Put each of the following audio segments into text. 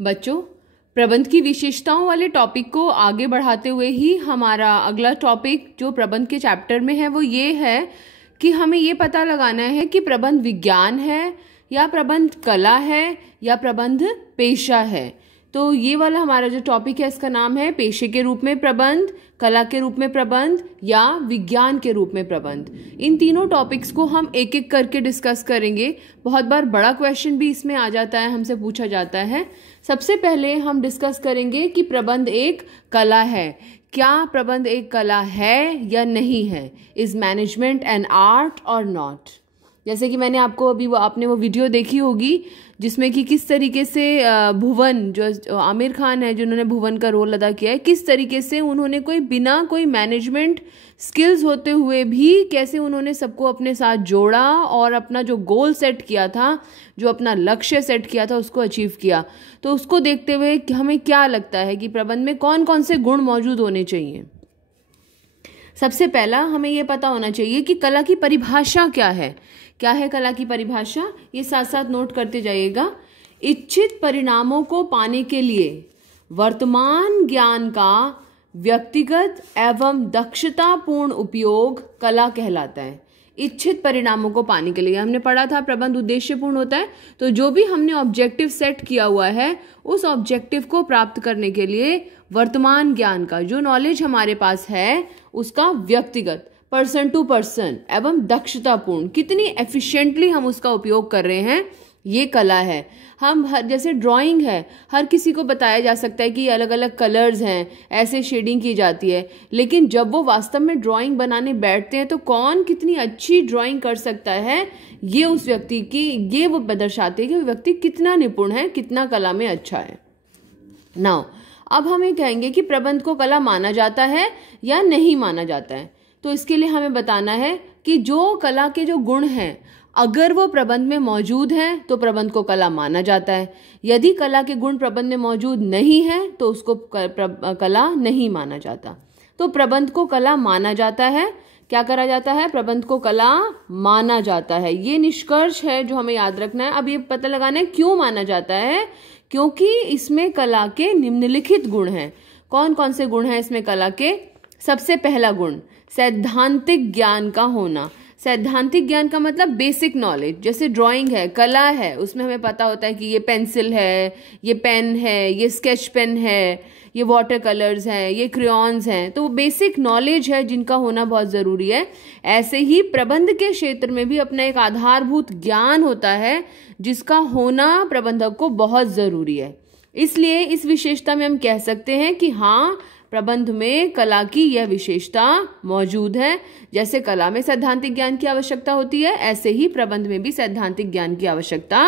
बच्चों, प्रबंध की विशेषताओं वाले टॉपिक को आगे बढ़ाते हुए ही हमारा अगला टॉपिक जो प्रबंध के चैप्टर में है वो ये है कि हमें ये पता लगाना है कि प्रबंध विज्ञान है या प्रबंध कला है या प्रबंध पेशा है। तो ये वाला हमारा जो टॉपिक है इसका नाम है पेशे के रूप में प्रबंध, कला के रूप में प्रबंध या विज्ञान के रूप में प्रबंध। इन तीनों टॉपिक्स को हम एक एक करके डिस्कस करेंगे। बहुत बार बड़ा क्वेश्चन भी इसमें आ जाता है, हमसे पूछा जाता है। सबसे पहले हम डिस्कस करेंगे कि प्रबंध एक कला है। क्या प्रबंध एक कला है या नहीं है? इज मैनेजमेंट एन आर्ट और नॉट? जैसे कि मैंने आपको आपने वो वीडियो देखी होगी जिसमें कि किस तरीके से भुवन, जो आमिर खान है जिन्होंने भुवन का रोल अदा किया है, किस तरीके से उन्होंने बिना कोई मैनेजमेंट स्किल्स होते हुए भी कैसे उन्होंने सबको अपने साथ जोड़ा और अपना जो गोल सेट किया था, जो अपना लक्ष्य सेट किया था, उसको अचीव किया। तो उसको देखते हुए हमें क्या लगता है कि प्रबंध में कौन कौन से गुण मौजूद होने चाहिए? सबसे पहला हमें यह पता होना चाहिए कि कला की परिभाषा क्या है। क्या है कला की परिभाषा? ये साथ साथ नोट करते जाइएगा। इच्छित परिणामों को पाने के लिए वर्तमान ज्ञान का व्यक्तिगत एवं दक्षतापूर्ण उपयोग कला कहलाता है। इच्छित परिणामों को पाने के लिए हमने पढ़ा था प्रबंध उद्देश्यपूर्ण होता है। तो जो भी हमने ऑब्जेक्टिव सेट किया हुआ है उस ऑब्जेक्टिव को प्राप्त करने के लिए वर्तमान ज्ञान का, जो नॉलेज हमारे पास है, उसका व्यक्तिगत, पर्सन टू पर्सन एवं दक्षतापूर्ण, कितनी एफिशिएंटली हम उसका उपयोग कर रहे हैं, ये कला है। हम जैसे ड्राइंग है, हर किसी को बताया जा सकता है कि अलग अलग कलर्स हैं, ऐसे शेडिंग की जाती है, लेकिन जब वो वास्तव में ड्राइंग बनाने बैठते हैं तो कौन कितनी अच्छी ड्राइंग कर सकता है, ये उस व्यक्ति की, ये वो दर्शाते हैं कि वो व्यक्ति कितना निपुण है, कितना कला में अच्छा है। नाउ अब हम ये कहेंगे कि प्रबंध को कला माना जाता है या नहीं माना जाता है। तो इसके लिए हमें बताना है कि जो कला के जो गुण हैं, अगर वो प्रबंध में मौजूद हैं तो प्रबंध को कला माना जाता है। यदि कला के गुण प्रबंध में मौजूद नहीं है तो उसको कला नहीं माना जाता। तो प्रबंध को कला माना जाता है। क्या करा जाता है? प्रबंध को कला माना जाता है। ये निष्कर्ष है जो हमें याद रखना है। अब ये पता लगाना है क्यों माना जाता है, क्योंकि इसमें कला के निम्नलिखित गुण हैं। कौन कौन से गुण हैं इसमें कला के? सबसे पहला गुण सैद्धांतिक ज्ञान का होना। सैद्धांतिक ज्ञान का मतलब बेसिक नॉलेज। जैसे ड्राइंग है, कला है, उसमें हमें पता होता है कि ये पेंसिल है, ये पेन है, ये स्केच पेन है, ये वाटर कलर्स हैं, ये क्रेयॉन्स हैं। तो वो बेसिक नॉलेज है जिनका होना बहुत ज़रूरी है। ऐसे ही प्रबंध के क्षेत्र में भी अपना एक आधारभूत ज्ञान होता है जिसका होना प्रबंधक को बहुत ज़रूरी है। इसलिए इस विशेषता में हम कह सकते हैं कि हाँ, प्रबंध में कला की यह विशेषता मौजूद है। जैसे कला में सैद्धांतिक ज्ञान की आवश्यकता होती है, ऐसे ही प्रबंध में भी सैद्धांतिक ज्ञान की आवश्यकता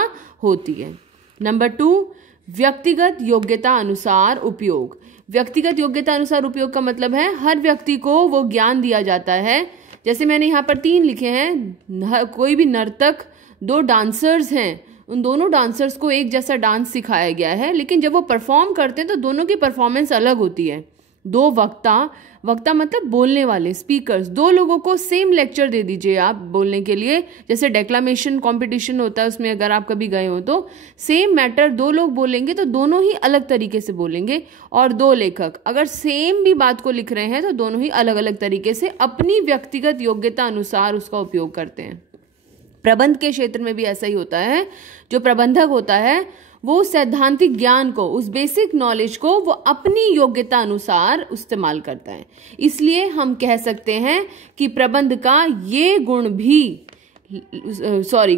होती है। नंबर 2, व्यक्तिगत योग्यता अनुसार उपयोग। व्यक्तिगत योग्यता अनुसार उपयोग का मतलब है हर व्यक्ति को वो ज्ञान दिया जाता है। जैसे मैंने यहाँ पर 3 लिखे हैं। कोई भी नर्तक, 2 डांसर्स हैं, उन दोनों डांसर्स को एक जैसा डांस सिखाया गया है, लेकिन जब वो परफॉर्म करते हैं तो दोनों की परफॉर्मेंस अलग होती है। 2 वक्ता मतलब बोलने वाले, स्पीकर्स, 2 लोगों को सेम लेक्चर दे दीजिए आप बोलने के लिए। जैसे डेक्लामेशन कंपटीशन होता है, उसमें अगर आप कभी गए हो तो सेम मैटर 2 लोग बोलेंगे तो दोनों ही अलग तरीके से बोलेंगे। और 2 लेखक अगर सेम भी बात को लिख रहे हैं तो दोनों ही अलग अलग तरीके से अपनी व्यक्तिगत योग्यता अनुसार उसका उपयोग करते हैं। प्रबंध के क्षेत्र में भी ऐसा ही होता है। जो प्रबंधक होता है वो सैद्धांतिक ज्ञान को, उस बेसिक नॉलेज को वो अपनी योग्यता अनुसार इस्तेमाल करता है। इसलिए हम कह सकते हैं कि प्रबंध का ये गुण भी,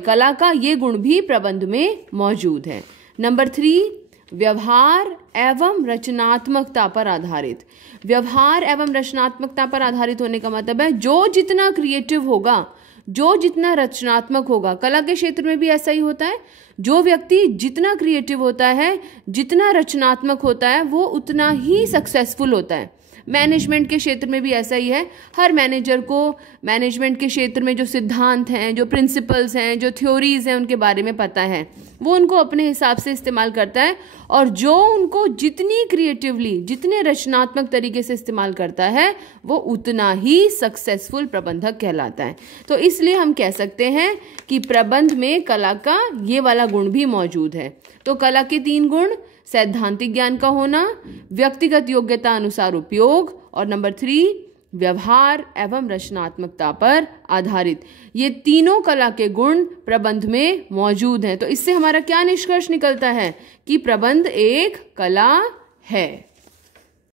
कला का ये गुण भी प्रबंध में मौजूद है। नंबर 3, व्यवहार एवं रचनात्मकता पर आधारित। व्यवहार एवं रचनात्मकता पर आधारित होने का मतलब है जो जितना क्रिएटिव होगा, जो जितना रचनात्मक होगा, कला के क्षेत्र में भी ऐसा ही होता है। जो व्यक्ति जितना क्रिएटिव होता है, जितना रचनात्मक होता है, वो उतना ही सक्सेसफुल होता है। मैनेजमेंट के क्षेत्र में भी ऐसा ही है। हर मैनेजर को मैनेजमेंट के क्षेत्र में जो सिद्धांत हैं, जो प्रिंसिपल्स हैं, जो थ्योरीज हैं, उनके बारे में पता है, वो उनको अपने हिसाब से इस्तेमाल करता है। और जो उनको जितनी क्रिएटिवली, जितने रचनात्मक तरीके से इस्तेमाल करता है, वो उतना ही सक्सेसफुल प्रबंधक कहलाता है। तो इसलिए हम कह सकते हैं कि प्रबंध में कला का ये वाला गुण भी मौजूद है। तो कला के 3 गुण, सैद्धांतिक ज्ञान का होना, व्यक्तिगत योग्यता अनुसार उपयोग, और नंबर 3 व्यवहार एवं रचनात्मकता पर आधारित। ये तीनों कला के गुण प्रबंध में मौजूद हैं। तो इससे हमारा क्या निष्कर्ष निकलता है कि प्रबंध एक कला है।